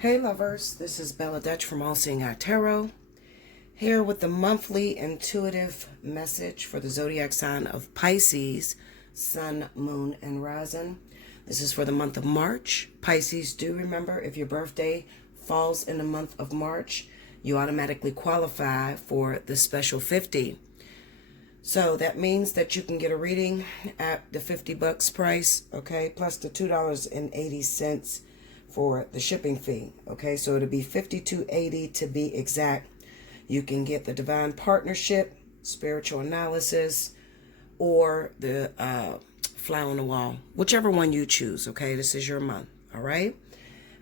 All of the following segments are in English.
Hey lovers, this is Bella Dutch from Allseeingeyetarot, here with the monthly intuitive message for the zodiac sign of Pisces, Sun, Moon, and Rising. This is for the month of March. Pisces, do remember, if your birthday falls in the month of March, you automatically qualify for the special 50. So that means that you can get a reading at the $50 price, okay, plus the $2.80 for the shipping fee. Okay, so it'll be $52.80 to be exact. You can get the divine partnership, spiritual analysis, or the fly on the wall, whichever one you choose. Okay, this is your month. All right,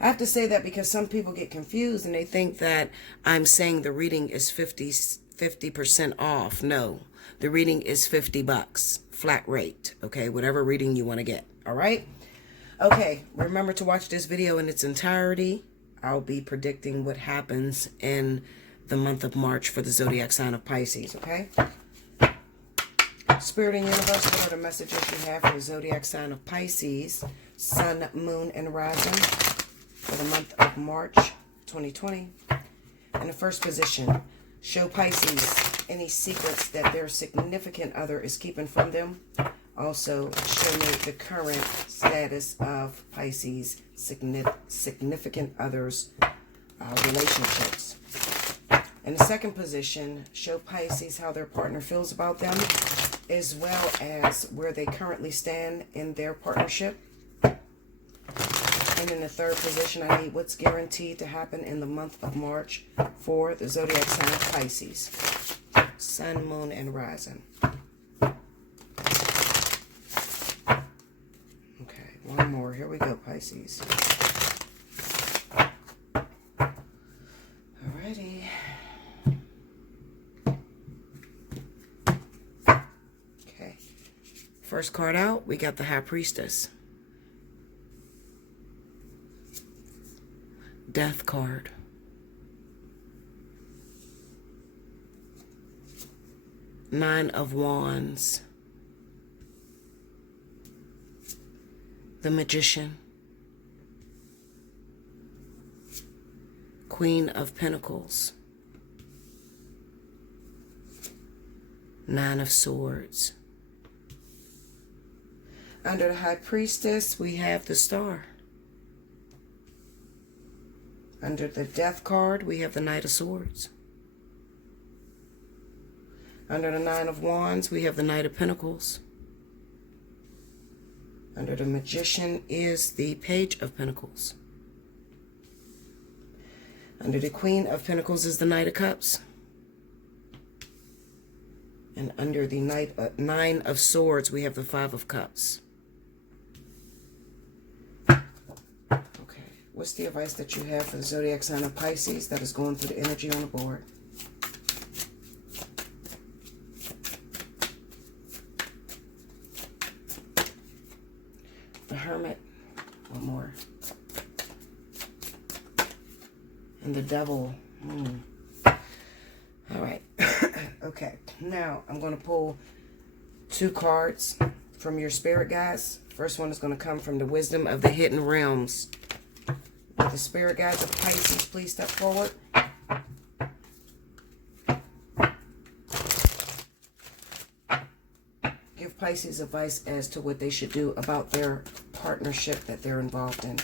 I have to say that because some people get confused and they think that I'm saying the reading is 50% off. No, the reading is $50 flat rate. Okay, whatever reading you want to get. All right. Okay, remember to watch this video in its entirety. I'll be predicting what happens in the month of March for the zodiac sign of Pisces, okay? Spirit and universe, what are the messages you have for the zodiac sign of Pisces, Sun, Moon, and Rising for the month of March 2020? In the first position, show Pisces any secrets that their significant other is keeping from them. Also, show me the current status of Pisces' significant others' relationships. In the second position, show Pisces how their partner feels about them, as well as where they currently stand in their partnership. And in the third position, I need what's guaranteed to happen in the month of March for the zodiac sign of Pisces, Sun, Moon, and Rising. One more. Here we go, Pisces. Alrighty. Okay. First card out, we got the High Priestess. Death card. Nine of Wands. The Magician, Queen of Pentacles, Nine of Swords. Under the High Priestess, we have the Star. Under the Death card, we have the Knight of Swords. Under the Nine of Wands, we have the Knight of Pentacles. Under the Magician is the Page of Pentacles. Under the Queen of Pentacles is the Knight of Cups. And under the Nine of Swords, we have the Five of Cups. Okay, what's the advice that you have for the zodiac sign of Pisces that is going through the energy on the board? The Hermit, one more, and the Devil. All right. Okay, now I'm going to pull two cards from your spirit guides. First one is going to come from the Wisdom of the Hidden Realms. Will the spirit guides of Pisces please step forward? Give Pisces advice as to what they should do about their partnership that they're involved in.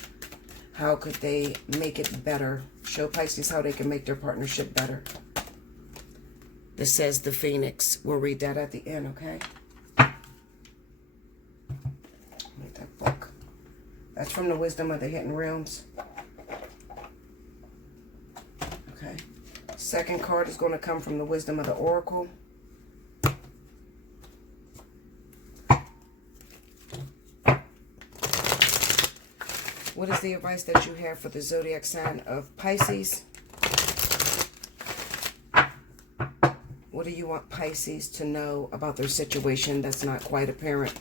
How could they make it better? Show Pisces how they can make their partnership better. This says the Phoenix. We'll read that at the end, okay? Read that book. That's from the Wisdom of the Hidden Realms. Okay. Second card is going to come from the Wisdom of the Oracle. What is the advice that you have for the zodiac sign of Pisces? What do you want Pisces to know about their situation that's not quite apparent?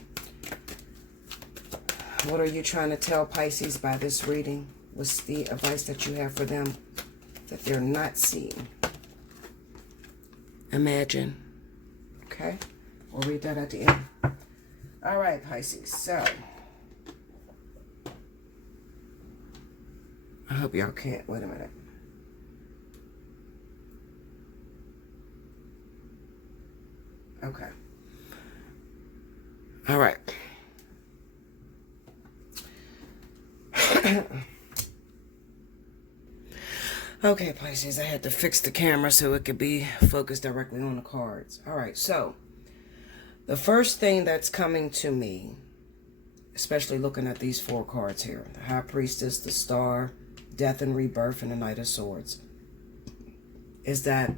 What are you trying to tell Pisces by this reading? What's the advice that you have for them that they're not seeing? Imagine. Okay? We'll read that at the end. All right, Pisces. So I hope y'all can't. Wait a minute. Okay. All right. Okay, Pisces, I had to fix the camera so it could be focused directly on the cards. All right, so the first thing that's coming to me, especially looking at these 4 cards here, the High Priestess, the Star, Death and Rebirth, and the Knight of Swords, is that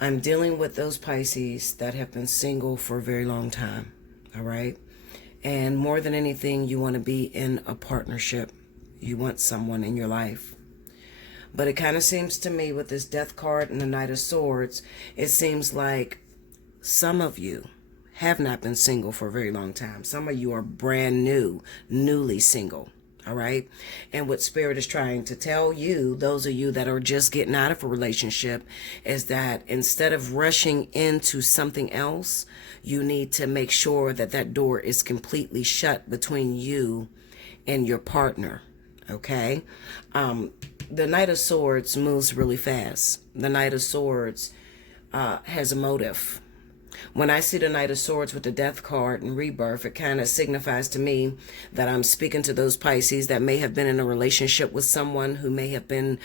I'm dealing with those Pisces that have been single for a very long time, all right? And more than anything, you want to be in a partnership. You want someone in your life. But it kind of seems to me with this Death card and the Knight of Swords, it seems like some of you have not been single for a very long time. Some of you are brand new, newly single. All right. And what Spirit is trying to tell you, those of you that are just getting out of a relationship, is that instead of rushing into something else, you need to make sure that that door is completely shut between you and your partner. Okay. The Knight of Swords moves really fast. The Knight of Swords has a motive. When I see the Knight of Swords with the Death card and Rebirth, it kind of signifies to me that I'm speaking to those Pisces that may have been in a relationship with someone who may have been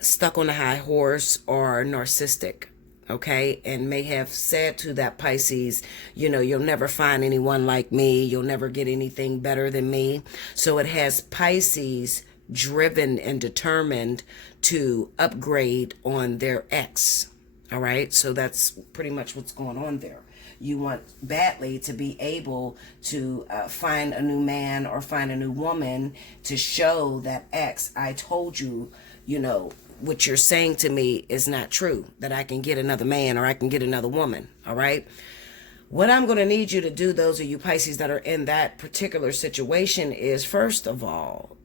stuck on a high horse or narcissistic, okay, and may have said to that Pisces, you know, you'll never find anyone like me. You'll never get anything better than me. So it has Pisces driven and determined to upgrade on their ex. All right, so that's pretty much what's going on there. You want badly to be able to find a new man or find a new woman to show that ex, I told you, you know, what you're saying to me is not true, that I can get another man or I can get another woman. All right. What I'm going to need you to do, those of you Pisces that are in that particular situation, is first of all,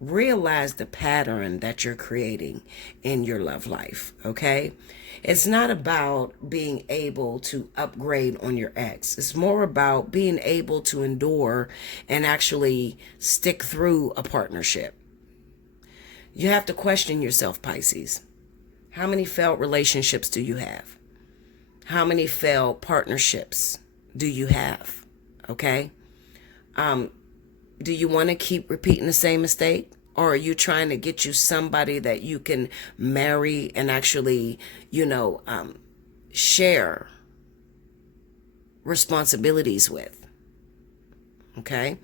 realize the pattern that you're creating in your love life, okay? It's not about being able to upgrade on your ex. It's more about being able to endure and actually stick through a partnership. You have to question yourself, Pisces. How many failed relationships do you have? How many failed partnerships do you have? Okay? Do you want to keep repeating the same mistake? Or are you trying to get you somebody that you can marry and actually, you know, share responsibilities with? Okay?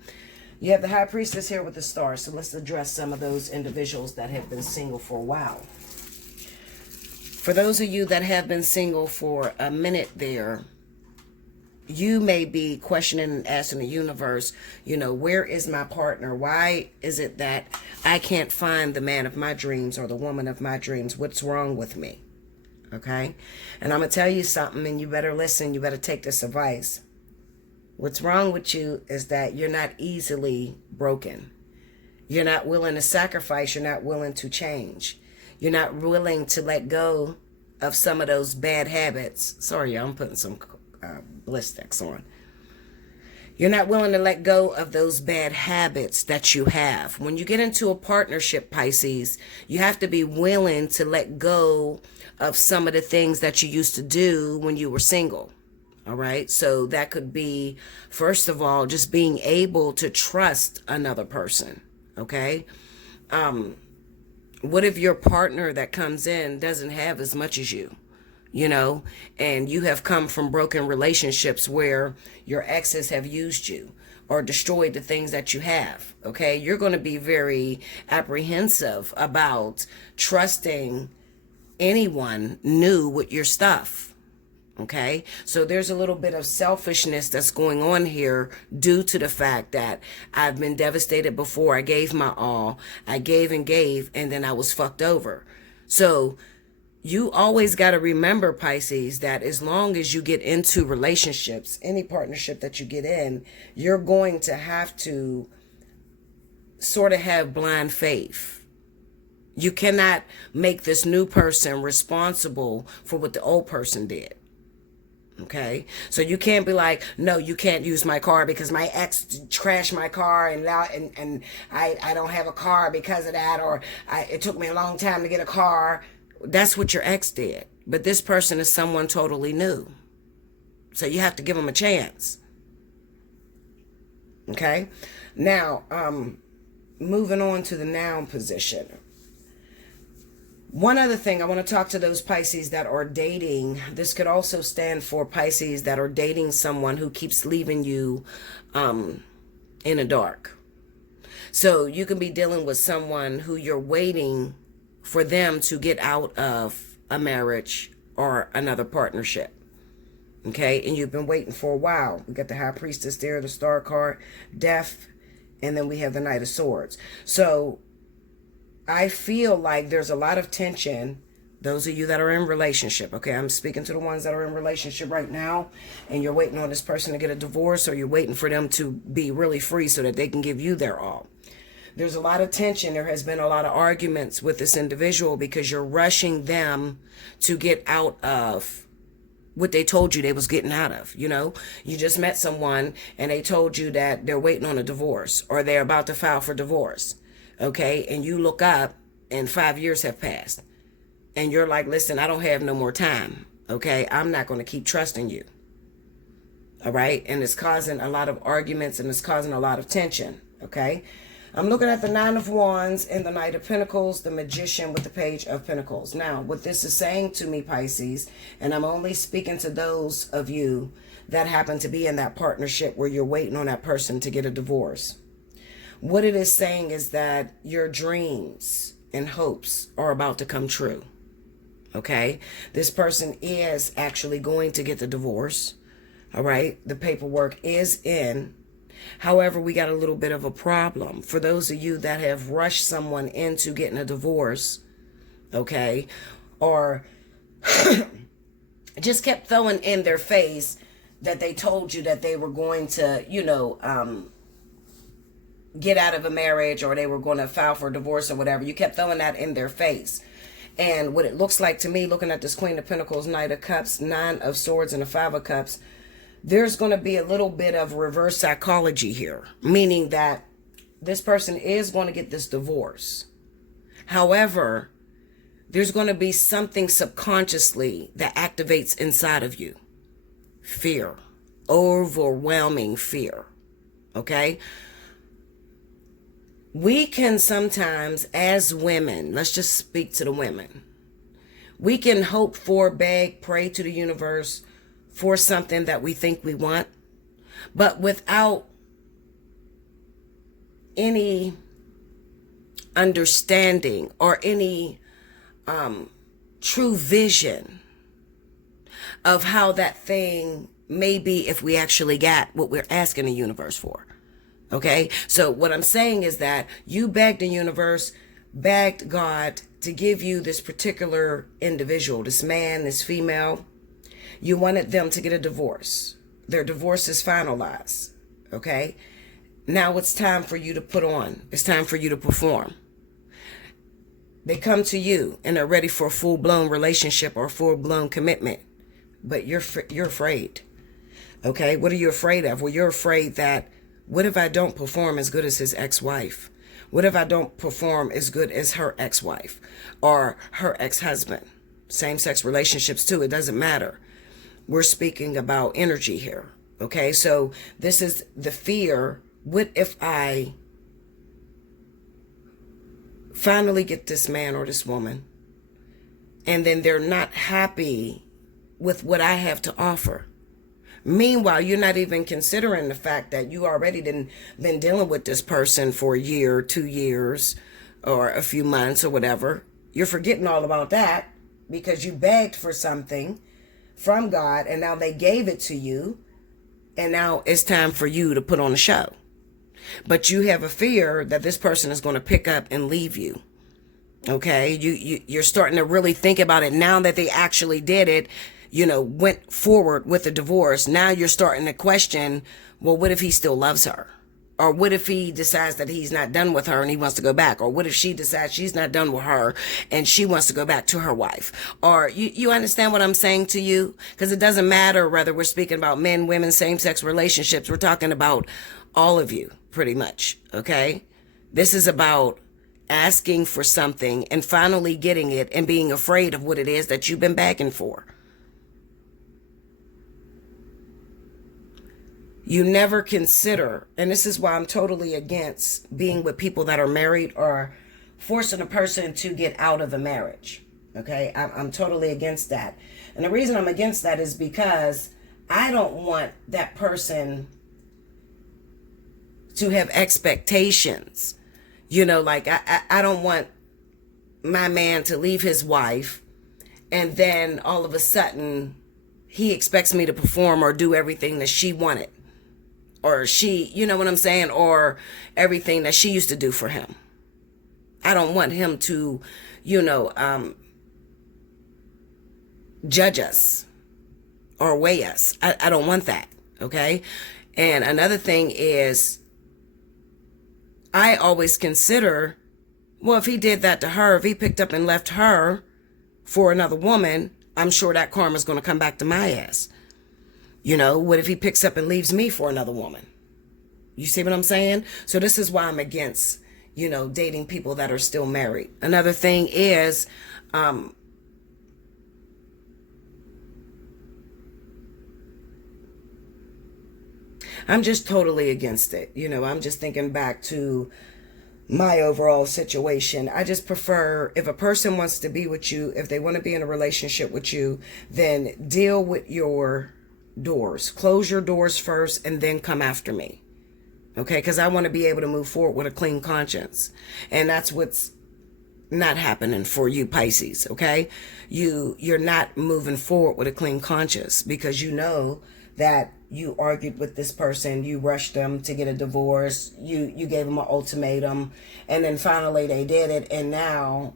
You have the High Priestess here with the Star. So let's address some of those individuals that have been single for a while. For those of you that have been single for a minute there, you may be questioning and asking the universe, you know, where is my partner? Why is it that I can't find the man of my dreams or the woman of my dreams? What's wrong with me? Okay? And I'm going to tell you something, and you better listen. You better take this advice. What's wrong with you is that you're not easily broken. You're not willing to sacrifice. You're not willing to change. You're not willing to let go of some of those bad habits. Sorry, I'm putting some ballistics on. You're not willing to let go of those bad habits that you have. When you get into a partnership, Pisces, you have to be willing to let go of some of the things that you used to do when you were single. All right. So that could be, first of all, just being able to trust another person. Okay. What if your partner that comes in doesn't have as much as you? You know, and you have come from broken relationships where your exes have used you or destroyed the things that you have. Okay. You're going to be very apprehensive about trusting anyone new with your stuff. Okay. So there's a little bit of selfishness that's going on here due to the fact that I've been devastated before. I gave my all. I gave, and then I was fucked over. So you always got to remember, Pisces, that as long as you get into relationships, any partnership that you get in, you're going to have to sort of have blind faith. You cannot make this new person responsible for what the old person did. Okay, so you can't be like, no, you can't use my car because my ex crashed my car, and now and I don't have a car because of that, or it took me a long time to get a car. That's what your ex did, but this person is someone totally new, so you have to give them a chance. Okay, now moving on to the noun position. One other thing, I want to talk to those Pisces that are dating. This could also stand for Pisces that are dating someone who keeps leaving you in the dark. So you can be dealing with someone who you're waiting for them to get out of a marriage or another partnership. Okay, and you've been waiting for a while. We got the High Priestess there, the Star card, Death, and then we have the Knight of Swords. So I feel like there's a lot of tension. Those of you that are in relationship, okay, I'm speaking to the ones that are in relationship right now, and you're waiting on this person to get a divorce, or you're waiting for them to be really free so that they can give you their all. There's a lot of tension. There has been a lot of arguments with this individual because you're rushing them to get out of what they told you they was getting out of. You know, you just met someone and they told you that they're waiting on a divorce or they're about to file for divorce. Okay, and you look up and 5 years have passed and you're like, listen, I don't have no more time. Okay, I'm not going to keep trusting you. All right, and it's causing a lot of arguments and it's causing a lot of tension. Okay, I'm looking at the Nine of Wands and the Knight of Pentacles, the Magician with the Page of Pentacles. Now, what this is saying to me, Pisces, and I'm only speaking to those of you that happen to be in that partnership where you're waiting on that person to get a divorce. What it is saying is that your dreams and hopes are about to come true. Okay? This person is actually going to get the divorce. All right? The paperwork is in. However, we got a little bit of a problem. For those of you that have rushed someone into getting a divorce, okay, or just kept throwing in their face that they told you that they were going to, get out of a marriage or they were going to file for a divorce or whatever. You kept throwing that in their face. And what it looks like to me, looking at this Queen of Pentacles, Knight of Cups, Nine of Swords, and the Five of Cups, there's going to be a little bit of reverse psychology here, meaning that this person is going to get this divorce. However, there's going to be something subconsciously that activates inside of you. Fear. Overwhelming fear. Okay? We can sometimes, as women, let's just speak to the women. We can hope for, beg, pray to the universe for something that we think we want, but without any understanding or any true vision of how that thing may be if we actually got what we're asking the universe for. Okay, so what I'm saying is that you begged the universe, begged God to give you this particular individual, this man, this female. You wanted them to get a divorce. Their divorce is finalized. Okay, now it's time for you to put on. It's time for you to perform. They come to you and are ready for a full-blown relationship or full-blown commitment, but you're afraid. Okay, what are you afraid of? Well, you're afraid that, what if I don't perform as good as his ex-wife? What if I don't perform as good as her ex-wife or her ex-husband? Same-sex relationships too, it doesn't matter. We're speaking about energy here. Okay, so this is the fear. What if I finally get this man or this woman and then they're not happy with what I have to offer? Meanwhile, you're not even considering the fact that you already been dealing with this person for a year, 2 years, or a few months or whatever. You're forgetting all about that because you begged for something from God and now they gave it to you. And now it's time for you to put on a show. But you have a fear that this person is going to pick up and leave you. Okay, you're starting to really think about it now that they actually did it. Went forward with the divorce. Now you're starting to question, well, what if he still loves her? Or what if he decides that he's not done with her and he wants to go back? Or what if she decides she's not done with her and she wants to go back to her wife? Or you understand what I'm saying to you? Because it doesn't matter whether we're speaking about men, women, same-sex relationships. We're talking about all of you, pretty much, okay? This is about asking for something and finally getting it and being afraid of what it is that you've been begging for. You never consider, and this is why I'm totally against being with people that are married or forcing a person to get out of the marriage. Okay, I'm totally against that. And the reason I'm against that is because I don't want that person to have expectations. You know, like I don't want my man to leave his wife and then all of a sudden he expects me to perform or do everything that she wanted. Or she, you know what I'm saying? Or everything that she used to do for him. I don't want him to, judge us or weigh us. I don't want that. Okay. And another thing is, I always consider, well, if he did that to her, if he picked up and left her for another woman, I'm sure that karma's going to come back to my ass. You know, what if he picks up and leaves me for another woman? You see what I'm saying? So this is why I'm against, dating people that are still married. Another thing is, I'm just totally against it. I'm just thinking back to my overall situation. I just prefer, if a person wants to be with you, if they want to be in a relationship with you, then deal with your doors. Close your doors first and then come after me. Okay? Because I want to be able to move forward with a clean conscience. And that's what's not happening for you, Pisces. Okay? You're not moving forward with a clean conscience because you know that you argued with this person, you rushed them to get a divorce, you gave them an ultimatum, and then finally they did it, and now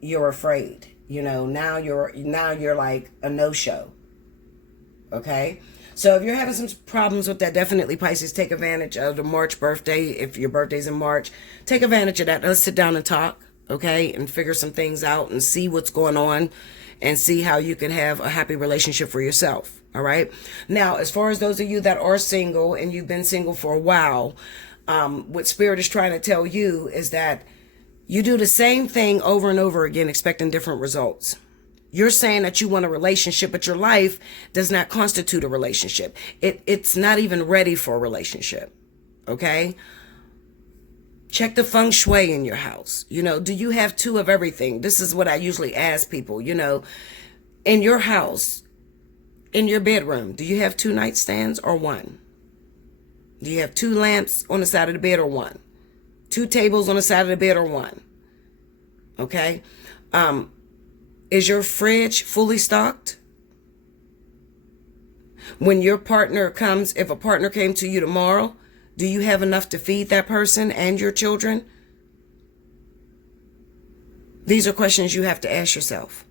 you're afraid. Now you're like a no-show. Okay? So if you're having some problems with that, definitely, Pisces, take advantage of the March birthday. If your birthday's in March, take advantage of that. Let's sit down and talk, okay? And figure some things out and see what's going on and see how you can have a happy relationship for yourself, all right? Now, as far as those of you that are single and you've been single for a while, what Spirit is trying to tell you is that you do the same thing over and over again, expecting different results. You're saying that you want a relationship, but your life does not constitute a relationship. It's not even ready for a relationship. Okay? Check the feng shui in your house. Do you have two of everything? This is what I usually ask people, in your house, in your bedroom, do you have two nightstands or one? Do you have two lamps on the side of the bed or one? Two tables on the side of the bed or one? Okay? Is your fridge fully stocked? When your partner comes, if a partner came to you tomorrow, do you have enough to feed that person and your children? These are questions you have to ask yourself.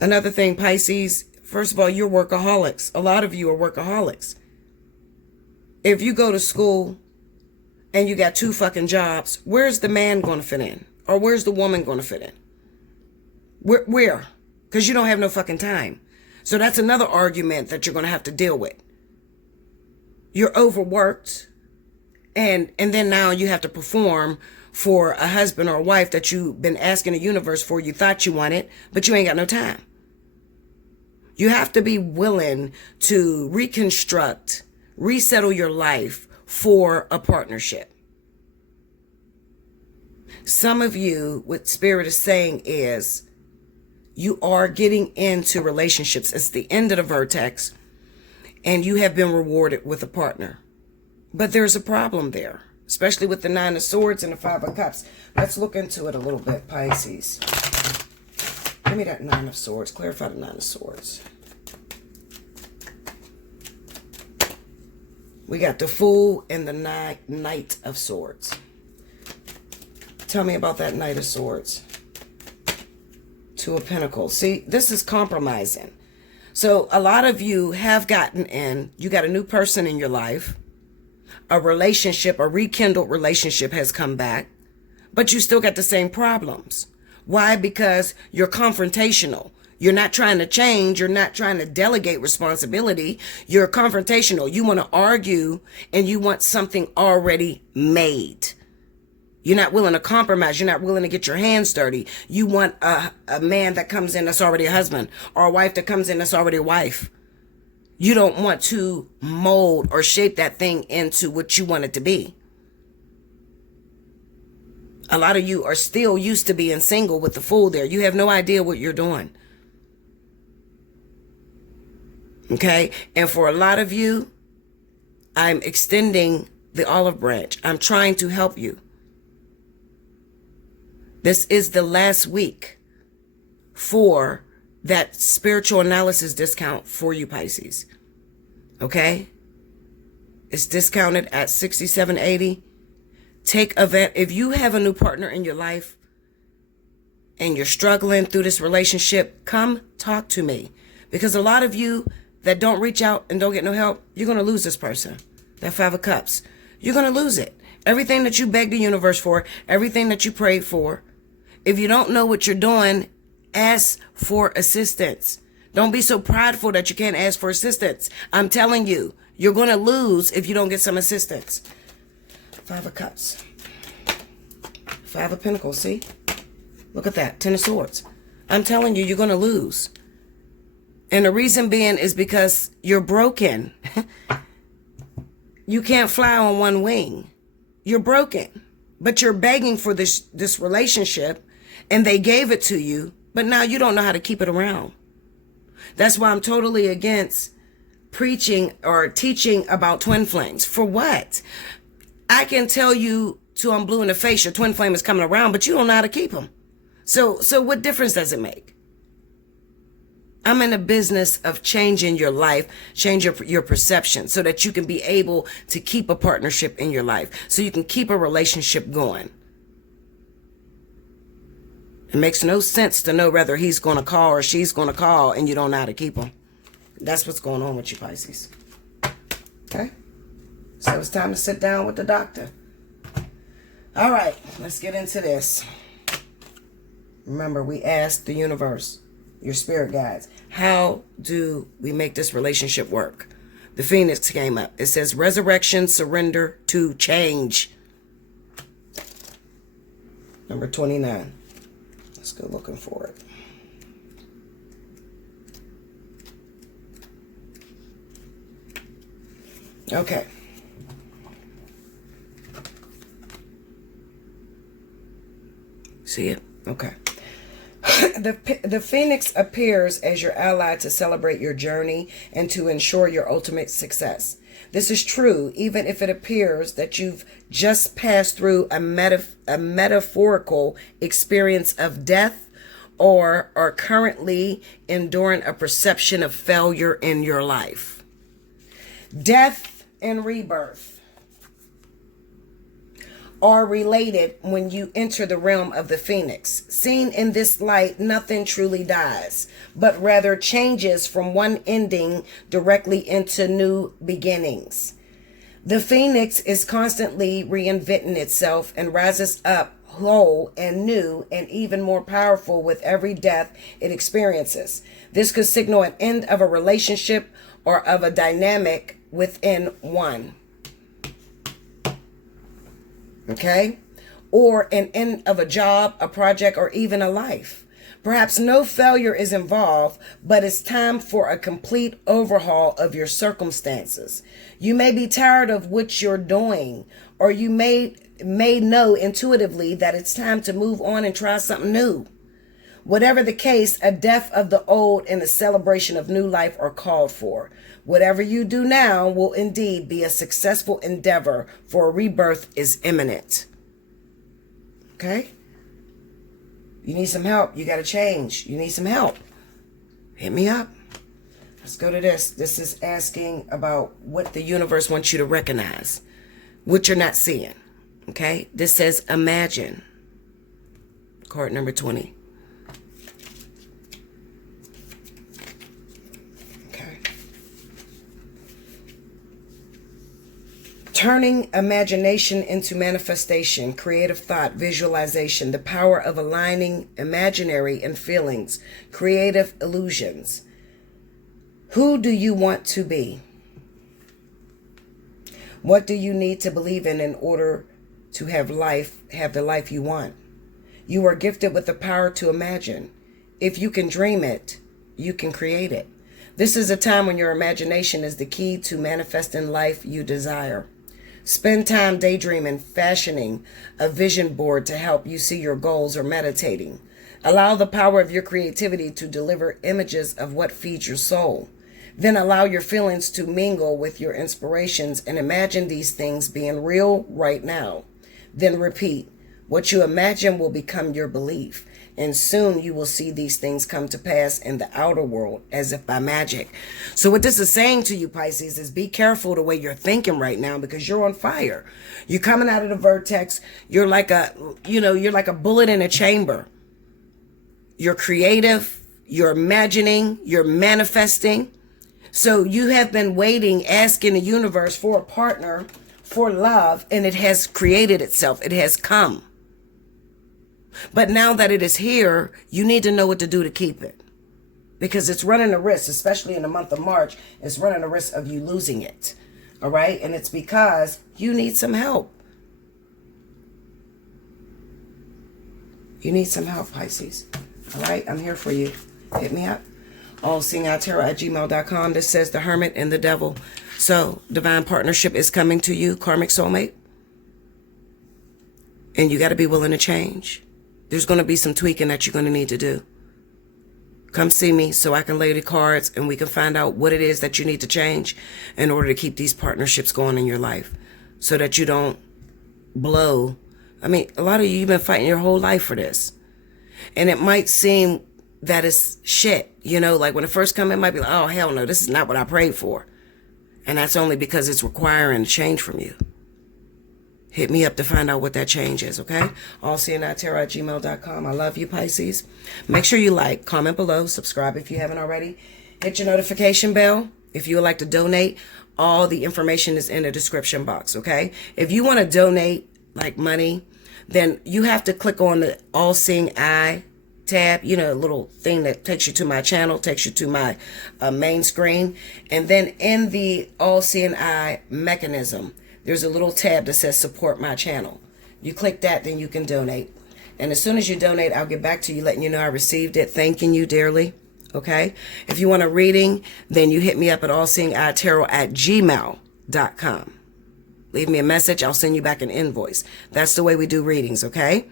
Another thing, Pisces, first of all, you're workaholics. A lot of you are workaholics. If you go to school and you got two fucking jobs, where's the man going to fit in? Or where's the woman going to fit in? Where? Because you don't have no fucking time. So that's another argument that you're going to have to deal with. You're overworked. And then now you have to perform for a husband or a wife that you've been asking the universe for, you thought you wanted, but you ain't got no time. You have to be willing to reconstruct, resettle your life for a partnership. Some of you, what Spirit is saying is, you are getting into relationships. It's the end of the vertex, and you have been rewarded with a partner. But there's a problem there, especially with the Nine of Swords and the Five of Cups. Let's look into it a little bit, Pisces. Give me that Nine of Swords. Clarify the Nine of Swords. We got the Fool and the Knight of Swords. Tell me about that Knight of Swords. Two of Pentacles. See, this is compromising. So a lot of you have gotten in, you got a new person in your life, a relationship, a rekindled relationship has come back, but you still got the same problems. Why? Because you're confrontational. You're not trying to change. You're not trying to delegate responsibility. You're confrontational. You want to argue and you want something already made. You're not willing to compromise. You're not willing to get your hands dirty. You want a man that comes in that's already a husband, or a wife that comes in that's already a wife. You don't want to mold or shape that thing into what you want it to be. A lot of you are still used to being single with the fool there. You have no idea what you're doing. Okay? And for a lot of you, I'm extending the olive branch. I'm trying to help you. This is the last week for that spiritual analysis discount for you, Pisces. Okay? It's discounted at $67.80. Take if you have a new partner in your life and you're struggling through this relationship, come talk to me. Because a lot of you that don't reach out and don't get no help, you're going to lose this person. That Five of Cups. You're going to lose it. Everything that you begged the universe for, everything that you prayed for. If you don't know what you're doing, ask for assistance. Don't be so prideful that you can't ask for assistance. I'm telling you, you're going to lose if you don't get some assistance. Five of Cups. Five of Pentacles, see? Look at that. Ten of Swords. I'm telling you, you're going to lose. And the reason being is because you're broken. You can't fly on one wing. You're broken. But you're begging for this relationship, and they gave it to you, but now you don't know how to keep it around. That's why I'm totally against preaching or teaching about twin flames. For what? I can tell you till I'm blue in the face, your twin flame is coming around, but you don't know how to keep them. So what difference does it make? I'm in the business of changing your life, change your perception so that you can be able to keep a partnership in your life, so you can keep a relationship going. It makes no sense to know whether he's going to call or she's going to call and you don't know how to keep them. That's what's going on with you, Pisces. Okay? So it's time to sit down with the doctor. All right, let's get into this. Remember, we asked the universe, your spirit guides, how do we make this relationship work? The Phoenix came up. It says resurrection, surrender to change. Number 29. Let's go looking for it. Okay. See it? Okay. The Phoenix appears as your ally to celebrate your journey and to ensure your ultimate success. This is true even if it appears that you've just passed through a metaphorical experience of death or are currently enduring a perception of failure in your life. Death and rebirth are related when you enter the realm of the Phoenix. Seen in this light, nothing truly dies, but rather changes from one ending directly into new beginnings. The Phoenix is constantly reinventing itself and rises up whole and new and even more powerful with every death it experiences. This could signal an end of a relationship or of a dynamic within one. Okay? Or an end of a job, a project, or even a life. Perhaps no failure is involved, but it's time for a complete overhaul of your circumstances. You may be tired of what you're doing, or you may know intuitively that it's time to move on and try something new. Whatever the case, a death of the old and a celebration of new life are called for. Whatever you do now will indeed be a successful endeavor, for a rebirth is imminent. Okay? You need some help. You got to change. You need some help. Hit me up. Let's go to this. This is asking about what the universe wants you to recognize, what you're not seeing. Okay? This says imagine. Card number 20. Turning imagination into manifestation, creative thought, visualization, the power of aligning imaginary and feelings, creative illusions. Who do you want to be? What do you need to believe in order to have the life you want? You are gifted with the power to imagine. If you can dream it, you can create it. This is a time when your imagination is the key to manifesting life you desire. Spend time daydreaming, fashioning a vision board to help you see your goals, or meditating. Allow the power of your creativity to deliver images of what feeds your soul. Then allow your feelings to mingle with your inspirations and imagine these things being real right now. Then repeat. What you imagine will become your belief, and soon you will see these things come to pass in the outer world as if by magic. So what this is saying to you, Pisces, is be careful the way you're thinking right now, because you're on fire. You're coming out of the vertex. You're like a bullet in a chamber. You're creative. You're imagining. You're manifesting. So you have been waiting, asking the universe for a partner, for love, and it has created itself. It has come. But now that it is here, you need to know what to do to keep it. Because it's running a risk, especially in the month of March, it's running a risk of you losing it. All right? And it's because you need some help. You need some help, Pisces. All right? I'm here for you. Hit me up. Allseeingeyetarot@gmail.com. This says the Hermit and the Devil. So, divine partnership is coming to you, karmic soulmate. And you got to be willing to change. There's going to be some tweaking that you're going to need to do. Come see me so I can lay the cards and we can find out what it is that you need to change in order to keep these partnerships going in your life, so that you don't blow. I mean, a lot of you've been fighting your whole life for this. And it might seem that it's shit. Like when it first comes, it might be like, oh, hell no, this is not what I prayed for. And that's only because it's requiring a change from you. Hit me up to find out what that change is, okay? Allseeingeyetarot@gmail.com. I love you, Pisces. Make sure you like, comment below, subscribe if you haven't already. Hit your notification bell. If you would like to donate, all the information is in the description box, okay? If you want to donate, like money, then you have to click on the All Seeing Eye tab, a little thing that takes you to my channel, takes you to my main screen. And then in the All Seeing Eye mechanism, there's a little tab that says support my channel. You click that, then you can donate. And as soon as you donate, I'll get back to you letting you know I received it, thanking you dearly. Okay? If you want a reading, then you hit me up at allseeingeyetarot@gmail.com. Leave me a message. I'll send you back an invoice. That's the way we do readings, okay?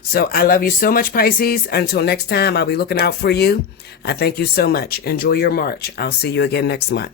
So I love you so much, Pisces. Until next time, I'll be looking out for you. I thank you so much. Enjoy your March. I'll see you again next month.